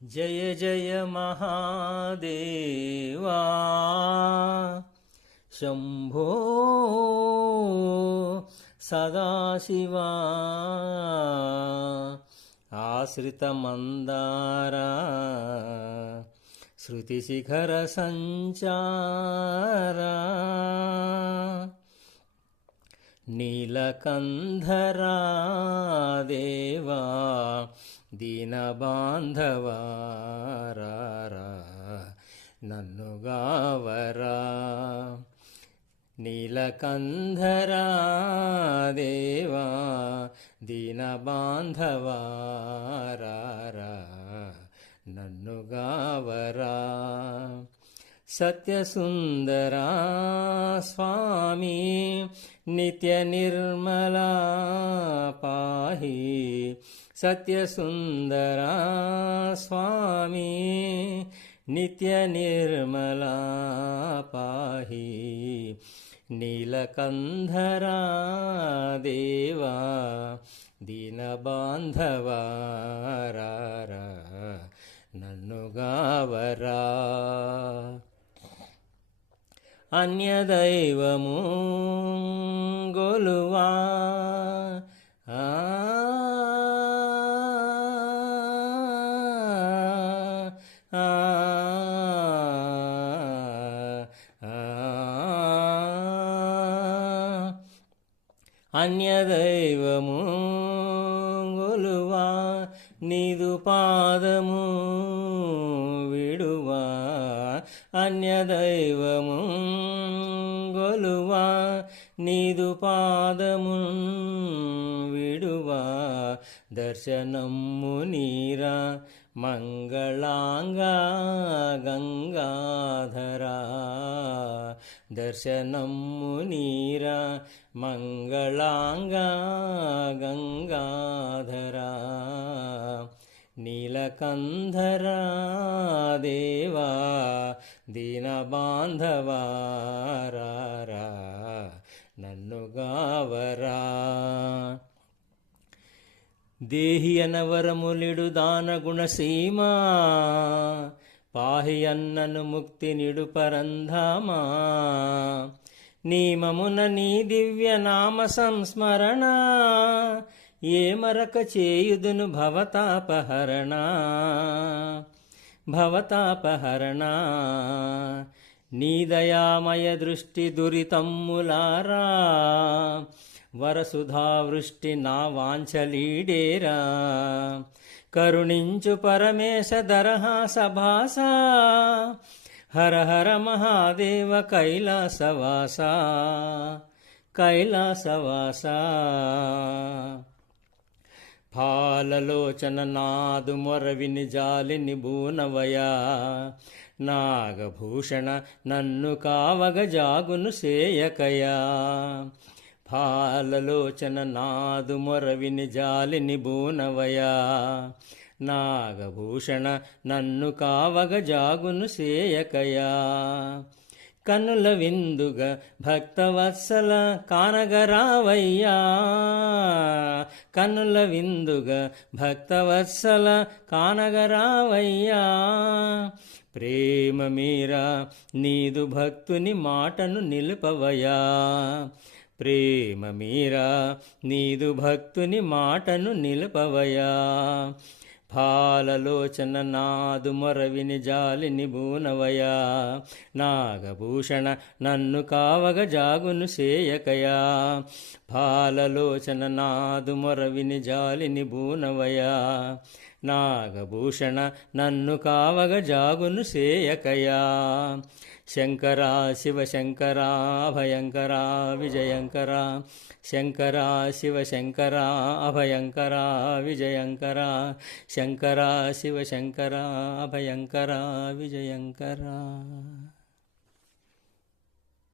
జయ జయ మహాదేవా శంభో సదాశివా ఆశ్రితమందారా శృతిశిఖర సంచారా నీలకంధరా దేవా దీనబాంధవారా నన్ను గావరా నీలకంధరా దేవా దీనబాంధవారా నన్ను గావరా సత్యసుందరా స్వామి నిత్య నిర్మలా పాహి సత్యసుందరా స్వామి నిత్య నిర్మలా పాహి నీలకంధరా దేవా దీనబాంధవారా నన్ను గావరా అన్యదైవము గొలువా అన్యదైవము గొలువా నీదు పాదము విడువా అన్యదైవము గొలువా నీదు పాదము విడువా దర్శనము నీరా మంగళాంగా గంగాధరా దర్శనము నీరా మంగళాంగా గంగాధరా నీలకంధరా దేవా దీనబాంధవారా నన్ను గావరా దేహి అనవరములిడు దాన గుణసీమా పాహి అన్నను ముక్తి నిడు పరంధామా నీమమున నీ దివ్య నామ సంస్మరణ ఏ మరక చేయుదును భవతాపహరణ భవతాపహరణ నీ దయామయ దృష్టి దురితమ్ములారా వరసుధావృష్టి నా వాంఛలీడేరా కరుణించు పరమేశ దరహాసభాస హర హర మహాదేవ కైలాసవాస కైలాసవాస ఫాలలోచన నాదు మొరవిని జాలిని బూనవయా నాగభూషణ నన్ను కావగ జాగును సేయకయా ఫాలలోచన నాదు మొరవిని జాలిని బూనవయా నాగభూషణ నన్ను కావగ జాగును సేయకయా కన్నుల విందుగ భక్తవత్సల కానగరావయ్యా కన్నుల విందుగ భక్తవత్సల కానగరావయ్యా ప్రేమ మీరా నీదు భక్తుని మాటను నిలుపవయా ప్రేమ మీరా నీదు భక్తుని మాటను నిలుపవయా ఫాలలోచన నాదు మొరవిని జాలిని బూనవయా నాగభూషణ నన్ను కావగ జాగును సేయకయా ఫాలలోచన నాదు మొరవిని జాలిని బూనవయా నాగభూషణ నన్ను కావగ జాగును సేయకయా శంకరా శివశంకరా అభయంకరా విజయంకరా శంకరా శివశంకరా అభయంకరా విజయంకరా శంకరా శివశంకరా అభయంకరా విజయంకరా